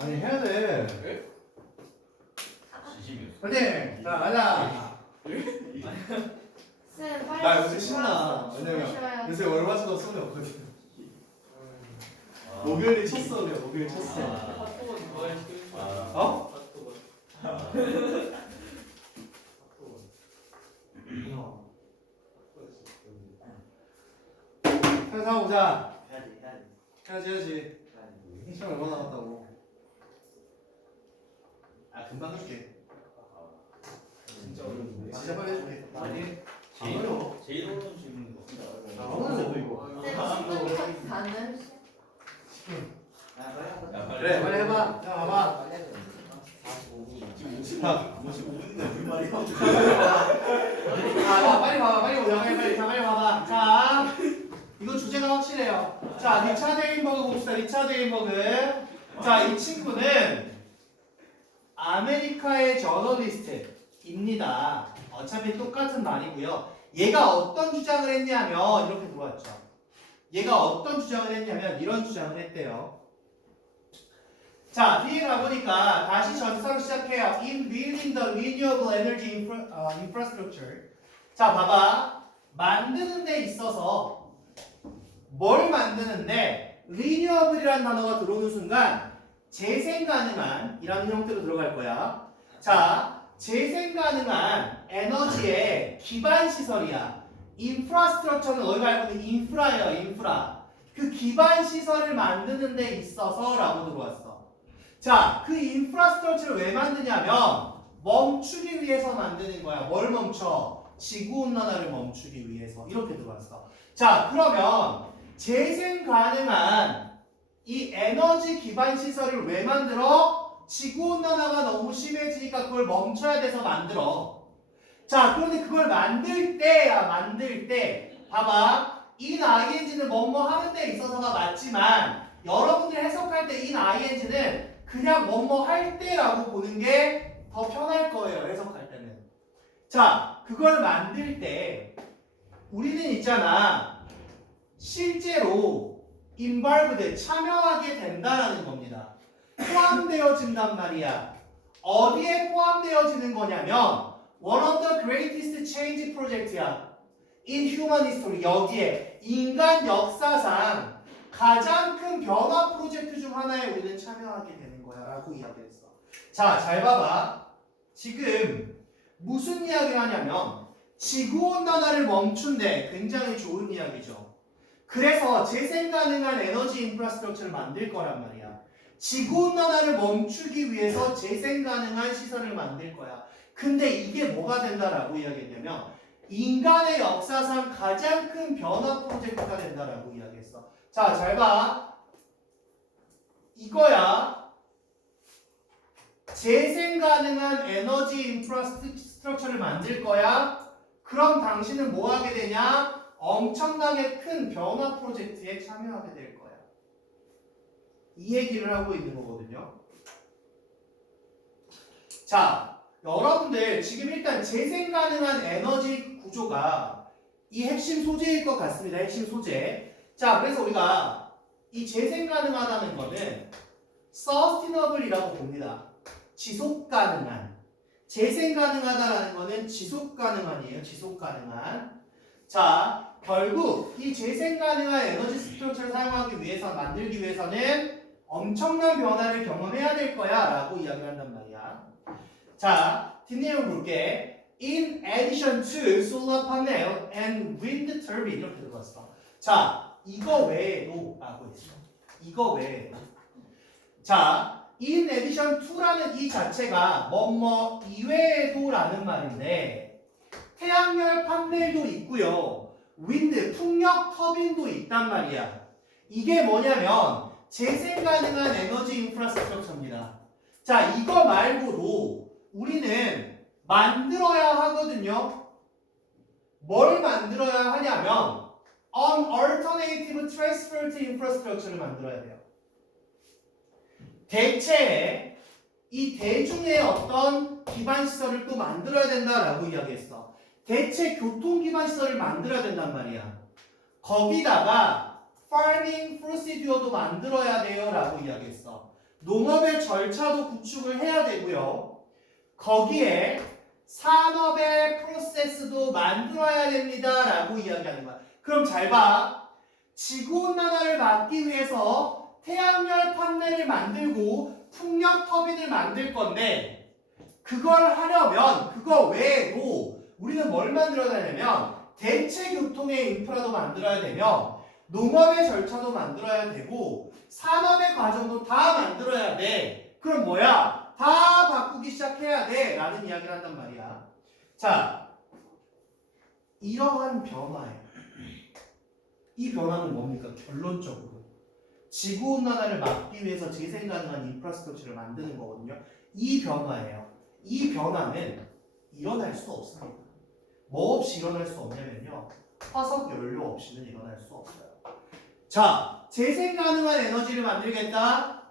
아니 해야 돼. 진심이었어. 화이팅! 자 가자. 쌤 빨리 나 요새 신나. 왜냐면 돼. 요새 월화 수가 수업이 없거든. 아. 목요일이 첫 수업이야. 목요일 첫 수업. 아. 아. 어? 항상 보자. 해야지 해야지 해야지 해야지. 해야지 시간 얼마 남았다고? 아 금방 해줄게. 진짜 어려운데. 진짜 빨리 해줄게. 아니 제일 어려워. 제일 어려운 질문인 거. 아 어려워 이거. 쌤 10분 가는 아 빨리 한번 야, 빨리 그래 빨리 해봐. 야 봐봐. 빨리 해야지 45분 지금 50, 자. 55분인데 우리 말이야. 아, 야, 빨리 봐봐, 빨리 보자, 빨리, 빨리, 자, 빨리 봐봐. 자, 이거 주제가 확실해요. 자, 리차드 헤인버그 봅시다, 리차드 헤인버그. 자, 이 친구는 아메리카의 저널리스트입니다. 어차피 똑같은 말이고요. 얘가 어떤 주장을 했냐면, 이렇게 들어왔죠. 얘가 어떤 주장을 했냐면, 이런 주장을 했대요. 자, 뒤에 가보니까 다시 전사로 시작해요. In building the renewable energy 어, infrastructure. 자, 봐봐. 만드는 데 있어서 뭘 만드는데 renewable이라는 단어가 들어오는 순간 재생 가능한 이라는 형태로 들어갈 거야. 자, 재생 가능한 에너지의 기반 시설이야. 인프라스트럭처는 어디가 알고 있는 인프라예요, 인프라. 그 기반 시설을 만드는 데 있어서라고 들어왔어. 자, 그 인프라스트럭처를 왜 만드냐면 멈추기 위해서 만드는 거야. 뭘 멈춰? 지구 온난화를 멈추기 위해서 이렇게 들어왔어. 자, 그러면 재생 가능한 이 에너지 기반 시설을 왜 만들어? 지구 온난화가 너무 심해지니까 그걸 멈춰야 돼서 만들어. 자, 그런데 그걸 만들 때야 만들 때 봐봐. in ing는 뭐뭐 하는 데 있어서가 맞지만 여러분들이 해석할 때 in ing는 그냥 뭐뭐 할 때라고 보는 게 더 편할 거예요. 해석할 때는. 자, 그걸 만들 때 우리는 있잖아. 실제로 인발브드 참여하게 된다라는 겁니다. 포함되어진단 말이야. 어디에 포함되어지는 거냐면 one of the greatest change project야. in human history 여기에 인간 역사상 가장 큰 변화 프로젝트 중 하나에 우리는 참여하게 되는 거야라고 이야기했어. 자, 잘 봐봐. 지금 무슨 이야기를 하냐면 지구 온난화를 멈춘데 굉장히 좋은 이야기죠. 그래서 재생 가능한 에너지 인프라스트럭처를 만들 거란 말이야. 지구 온난화를 멈추기 위해서 재생 가능한 시설을 만들 거야. 근데 이게 뭐가 된다라고 이야기했냐면 인간의 역사상 가장 큰 변화 프로젝트가 된다라고 이야기했어. 자, 잘 봐. 이거야. 재생 가능한 에너지 인프라스트럭처를 만들 거야. 그럼 당신은 뭐 하게 되냐? 엄청나게 큰 변화 프로젝트에 참여하게 될 거야. 이 얘기를 하고 있는 거거든요. 자, 여러분들 지금 일단 재생 가능한 에너지 구조가 이 핵심 소재일 것 같습니다. 핵심 소재. 자, 그래서 우리가 이 재생 가능하다는 거는 sustainable이라고 봅니다. 지속 가능한. 재생 가능하다라는 거는 지속 가능한이에요. 지속 가능한. 자, 결국 이 재생 가능한 에너지 스트럭처를 사용하기 위해서 만들기 위해서는 엄청난 변화를 경험해야 될 거야 라고 이야기를 한단 말이야. 자, 뒷내용 볼게. In addition to solar panel and wind turbine 이렇게 들어갔어. 자, 이거 외에도 라고 했어. 이거 외에도. 자, in addition to라는 이 자체가 뭐뭐 이외에도 라는 말인데 태양열 판넬도 있고요. 윈드 풍력 터빈도 있단 말이야. 이게 뭐냐면 재생 가능한 에너지 인프라스트럭처입니다. 자, 이거 말고도 우리는 만들어야 하거든요. 뭘 만들어야 하냐면 an alternative transport infrastructure를 만들어야 돼요. 대체에 이 대중의 어떤 기반 시설을 또 만들어야 된다라고 이야기했어. 대체 교통 기반 시설을 만들어야 된단 말이야. 거기다가 farming procedure도 만들어야 돼요 라고 이야기했어. 농업의 절차도 구축을 해야 되고요. 거기에 산업의 프로세스도 만들어야 됩니다 라고 이야기하는 거야. 그럼 잘 봐. 지구온난화를 막기 위해서 태양열 판넬을 만들고 풍력 터빈을 만들 건데 그걸 하려면 그거 외에도 우리는 뭘 만들어야 되냐면 대체 교통의 인프라도 만들어야 되며 농업의 절차도 만들어야 되고 산업의 과정도 다 만들어야 돼. 그럼 뭐야? 다 바꾸기 시작해야 돼. 라는 이야기를 한단 말이야. 자, 이러한 변화예요. 이 변화는 뭡니까? 결론적으로. 지구온난화를 막기 위해서 재생 가능한 인프라스트럭처를 만드는 거거든요. 이 변화예요. 이 변화는 일어날 수 없습니다. 뭐 없이 일어날 수 없냐면요. 화석 연료 없이는 일어날 수 없어요. 자, 재생 가능한 에너지를 만들겠다.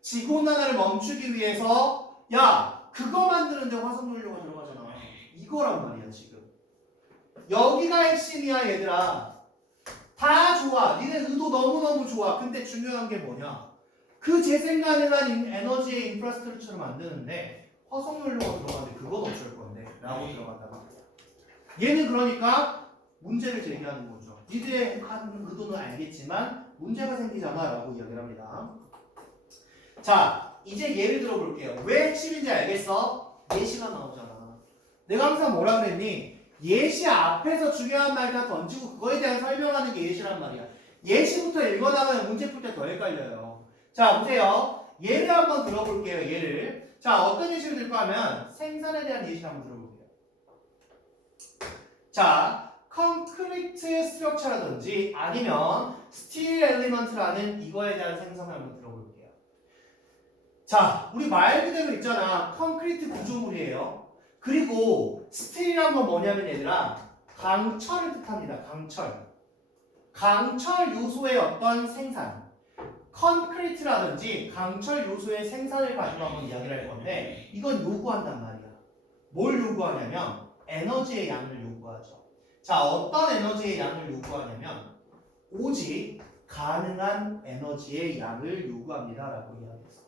지구온난화를 멈추기 위해서 야, 그거 만드는데 화석 연료가 들어가잖아. 이거란 말이야, 지금. 여기가 핵심이야, 얘들아. 다 좋아. 니네 의도 너무너무 좋아. 근데 중요한 게 뭐냐? 그 재생 가능한 인- 에너지의 인프라스트럭처를 만드는데 화석 연료가 들어가는데 그건 어쩔 건데? 라고 들어간다 말이야. 얘는 그러니까 문제를 제기하는 거죠. 니들의 하는 의도는 알겠지만 문제가 생기잖아 라고 이야기를 합니다. 자, 이제 예를 들어볼게요. 왜 핵심인지 알겠어? 예시가 나오잖아. 내가 항상 뭐라 그랬니? 예시 앞에서 중요한 말 다 던지고 그거에 대한 설명하는 게 예시란 말이야. 예시부터 읽어나가면 문제 풀 때 더 헷갈려요. 자, 보세요. 예를 한번 들어볼게요. 예를. 자, 어떤 예시를 들까 하면 생산에 대한 예시 한번 들어볼게요. 자, 콘크리트 스트럭처라든지 아니면 스틸 엘리먼트라는 이거에 대한 생성을 한번 들어볼게요. 자, 우리 말 그대로 있잖아. 콘크리트 구조물이에요. 그리고 스틸이란 건 뭐냐면 얘들아 강철을 뜻합니다. 강철. 강철 요소의 어떤 생산. 콘크리트라든지 강철 요소의 생산을 가지고 한번 이야기를 할 건데 이건 요구한단 말이야. 뭘 요구하냐면 에너지의 양을 요구 하죠. 자, 어떤 에너지의 양을 요구하냐면 오직 가능한 에너지의 양을 요구합니다라고 이야기했어.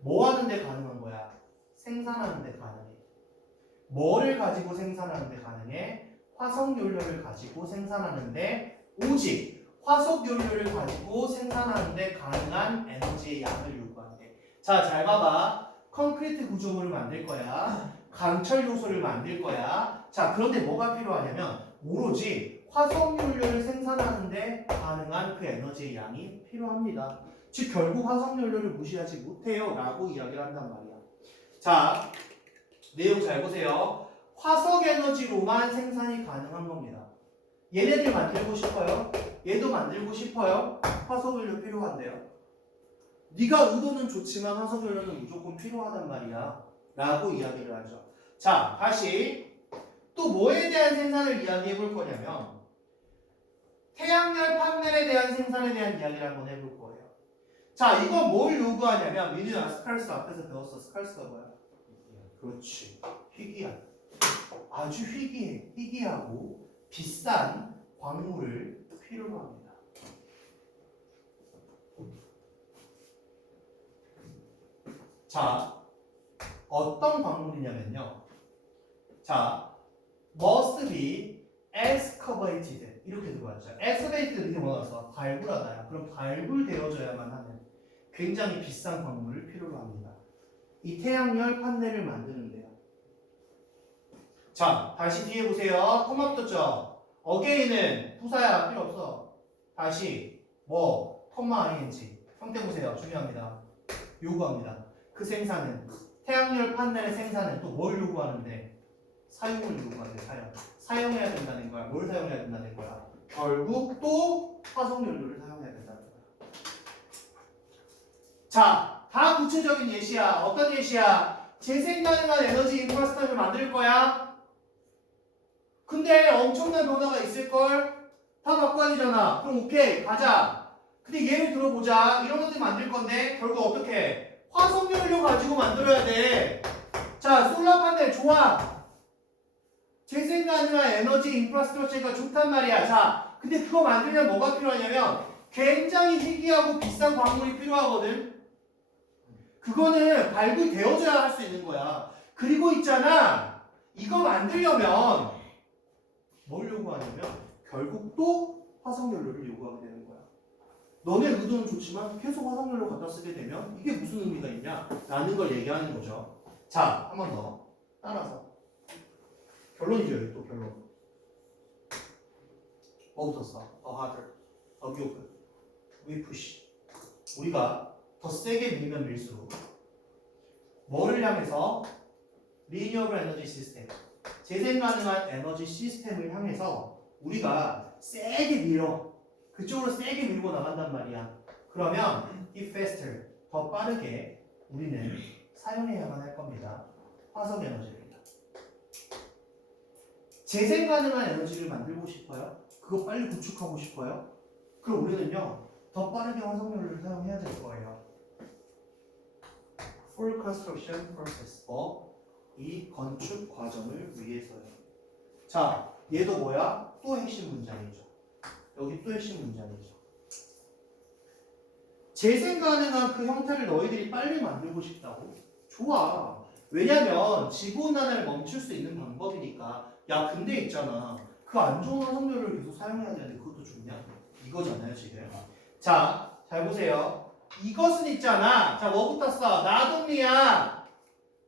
뭐 하는데 가능한 거야? 생산하는데 가능해. 뭐를 가지고 생산하는데 가능해? 화석 연료를 가지고 생산하는데 오직 화석 연료를 가지고 생산하는데 가능한 에너지의 양을 요구한대. 자, 잘 봐봐. 콘크리트 구조물을 만들 거야. 강철 요소를 만들 거야. 자, 그런데 뭐가 필요하냐면 오로지 화석 연료를 생산하는데 가능한 그 에너지의 양이 필요합니다. 즉 결국 화석 연료를 무시하지 못해요 라고 이야기를 한단 말이야. 자, 내용 잘 보세요. 화석 에너지로만 생산이 가능한 겁니다. 얘네들 만들고 싶어요? 얘도 만들고 싶어요? 화석 연료 필요한데요. 네가 의도는 좋지만 화석 연료는 무조건 필요하단 말이야. 라고 이야기를 하죠. 자, 다시 또 뭐에 대한 생산을 이야기해 볼 거냐면 태양열 판넬에 대한 생산에 대한 이야기를 한번 해볼 거예요. 자, 이거 뭘 요구하냐면 민우야 스칼스 앞에서 배웠어. 스칼스가 뭐야? 그렇지. 희귀한. 아주 희귀해. 희귀하고 비싼 광물을 필요로 합니다. 자, 어떤 광물이냐면요. 자, must be excavated 이렇게 들어왔죠. excavated 이렇게 뭐나왔어? 발굴하다야. 그럼 발굴되어져야만 하는 굉장히 비싼 광물을 필요로 합니다. 이 태양열 판넬을 만드는데요. 자, 다시 뒤에 보세요. 코마 붙었죠? 어게인은 부사야 필요 없어. 다시 뭐 콤마 ing 형태 보세요. 중요합니다. 요구합니다. 그 생산은 태양열 판넬의 생산은 또 뭘 요구하는데 사용을 요구하는데 사용. 사용해야 된다는 거야. 뭘 사용해야 된다는 거야. 결국 또 화석연료를 사용해야 된다는 거야. 자, 다 구체적인 예시야. 어떤 예시야? 재생 가능한 에너지 인프라스트럭처를 만들 거야. 근데 엄청난 변화가 있을걸? 다 되잖아. 그럼 오케이, 가자. 근데 예를 들어보자. 이런 것들 만들 건데, 결국 어떻게? 화석연료 가지고 만들어야 돼. 자, 솔라 판넬 좋아. 재생 가능한 에너지 인프라스트럭처가 좋단 말이야. 자, 근데 그거 만들려면 뭐가 필요하냐면 굉장히 희귀하고 비싼 광물이 필요하거든. 그거는 발굴되어져야 할 수 있는 거야. 그리고 있잖아. 이거 만들려면 뭘 요구하냐면 결국 또 화석연료를 거야. 너네 의도는 좋지만 계속 화석연료 갖다 쓰게 되면 이게 무슨 의미가 있냐? 라는 걸 얘기하는 거죠. 자, 한 번 더. 따라서. 결론이죠, 또 결론. 뭐부터 써? A harder, a yoke, we push. 우리가 더 세게 밀면 밀수록 뭐를 향해서 리니어블 에너지 시스템, 재생 가능한 에너지 시스템을 향해서 우리가 세게 밀어 그쪽으로 세게 밀고 나간단 말이야. 그러면 이 faster 더 빠르게 우리는 사용해야만 할 겁니다. 화석 에너지입니다. 재생 가능한 에너지를 만들고 싶어요? 그거 빨리 구축하고 싶어요? 그럼 우리는요 더 빠르게 화석연료를 사용해야 될 거예요. Full construction process. 어? 이 건축 과정을 위해서요. 자, 얘도 뭐야? 또 핵심 문장이죠. 여기 또 핵심 문장이죠. 재생 가능한 그 형태를 너희들이 빨리 만들고 싶다고? 좋아. 왜냐면 지구온난화를 멈출 수 있는 방법이니까. 야, 근데 있잖아. 그 안 좋은 화석연료를 계속 사용해야 되는데 그것도 좋냐? 이거잖아요, 지금. 자, 잘 보세요. 이것은 있잖아. 자, 뭐부터 써? 나동리야.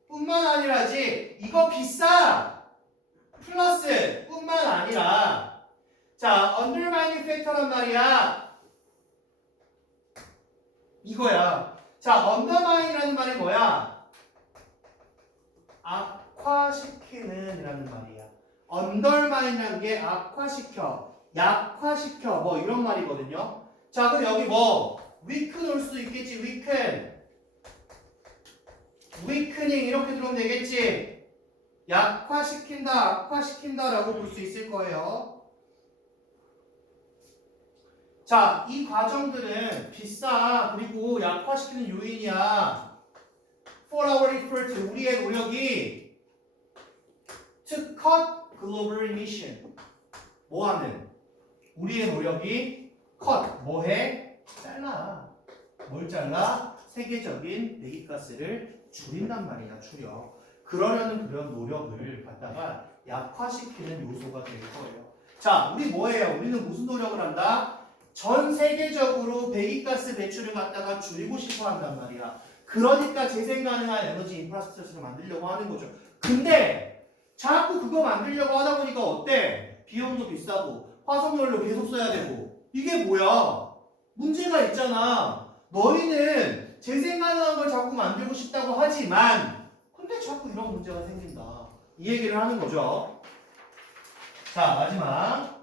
뿐만 아니라지. 이거 비싸. 플러스 뿐만 아니라. 자, undermining factor란 말이야. 이거야. 자, undermine이라는 말이 뭐야? 악화시키는 이라는 말이야. undermine이라는 게 악화시켜, 약화시켜, 뭐 이런 말이거든요. 자, 그럼 여기 뭐 weaken 올 수 있겠지, weaken. weakening 이렇게 들어오면 되겠지. 약화시킨다, 악화시킨다라고 볼 수 있을 거예요. 자, 이 과정들은 비싸 그리고 약화시키는 요인이야. For our effort, 우리의 노력이 to cut global emission. 뭐하는? 우리의 노력이 cut, 뭐해? 잘라. 뭘 잘라? 세계적인 배기가스를 줄인단 말이야, 줄여. 그러려는 그런 노력을 갖다가 약화시키는 요소가 될 거예요. 자, 우리 뭐예요? 우리는 무슨 노력을 한다? 전 세계적으로 배기가스 배출을 갖다가 줄이고 싶어 한단 말이야. 그러니까 재생 가능한 에너지 인프라스트럭처를 만들려고 하는 거죠. 근데 자꾸 그거 만들려고 하다 보니까 어때? 비용도 비싸고 화석연료 계속 써야 되고 이게 뭐야? 문제가 있잖아. 너희는 재생 가능한 걸 자꾸 만들고 싶다고 하지만 근데 자꾸 이런 문제가 생긴다. 이 얘기를 하는 거죠. 자 마지막.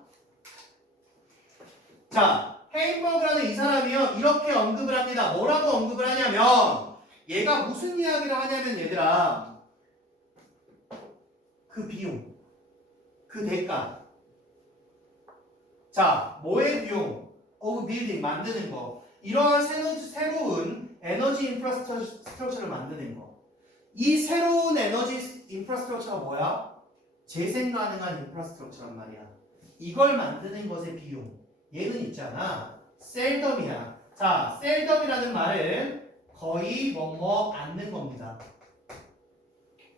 자 헤인버그라는 이 사람이요. 이렇게 언급을 합니다. 뭐라고 언급을 하냐면 얘가 무슨 이야기를 하냐면 얘들아. 그 비용. 그 대가. 자 뭐의 비용? 오브 빌딩 만드는 거. 이러한 새로, 새로운 에너지 인프라스트럭처를 만드는 거. 이 새로운 에너지 인프라스트럭처가 뭐야? 재생 가능한 인프라스트럭처란 말이야. 이걸 만드는 것의 비용 얘는 있잖아. 셀덤이야. 자 셀덤이라는 말은 거의 뭐뭐 않는 겁니다.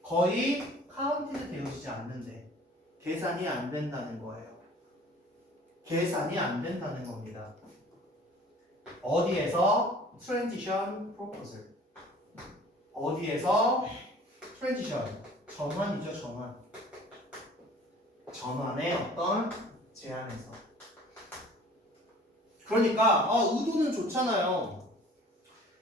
거의 카운티드 되어지지 않는데 계산이 안 된다는 거예요. 계산이 안 된다는 겁니다. 어디에서? 트랜지션 프로포즈 어디에서? 트랜지션 전환이죠 전환. 전환의 어떤 제안에서 그러니까 아, 의도는 좋잖아요.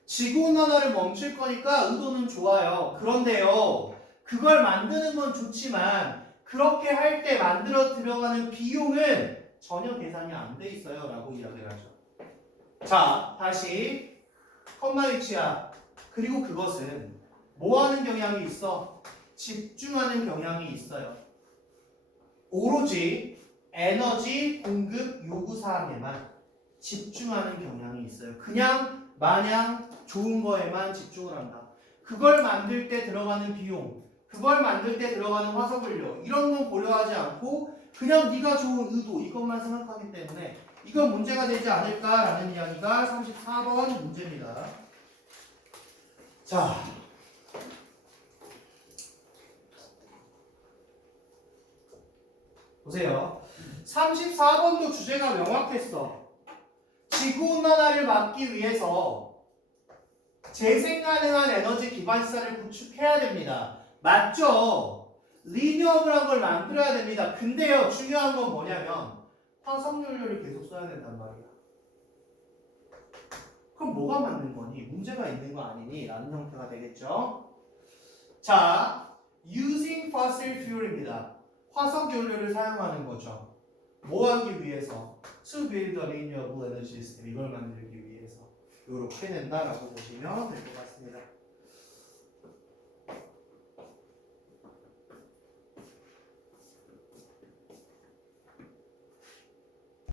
지구온난화를 멈출 거니까 의도는 좋아요. 그런데요 그걸 만드는 건 좋지만 그렇게 할 때 만들어 들어가는 비용은 전혀 계산이 안 돼 있어요. 라고 이야기를 하죠. 자 다시. 컴마 위치야. 그리고 그것은 뭐 하는 경향이 있어? 집중하는 경향이 있어요. 오로지 에너지 공급 요구 사항에만 집중하는 경향이 있어요. 그냥 마냥 좋은 거에만 집중을 한다. 그걸 만들 때 들어가는 비용, 그걸 만들 때 들어가는 화석연료 이런 건 고려하지 않고 그냥 네가 좋은 의도 이것만 생각하기 때문에 이건 문제가 되지 않을까라는 이야기가 34번 문제입니다. 자. 보세요. 34번도 주제가 명확했어. 지구온난화를 막기 위해서 재생 가능한 에너지 기반 시설을 구축해야 됩니다. 맞죠? 리뉴어블한 걸 만들어야 됩니다. 근데요, 중요한 건 뭐냐면 화석연료를 계속 써야 된단 말이야. 그럼 뭐가 맞는 거니? 문제가 있는 거 아니니? 라는 형태가 되겠죠? 자, using fossil fuel입니다. 화석연료를 사용하는 거죠. 뭐 하기 위해서? To build a renewable energy system. 이걸 만들기 위해서. 이렇게 된다라고 보시면 될 것 같습니다.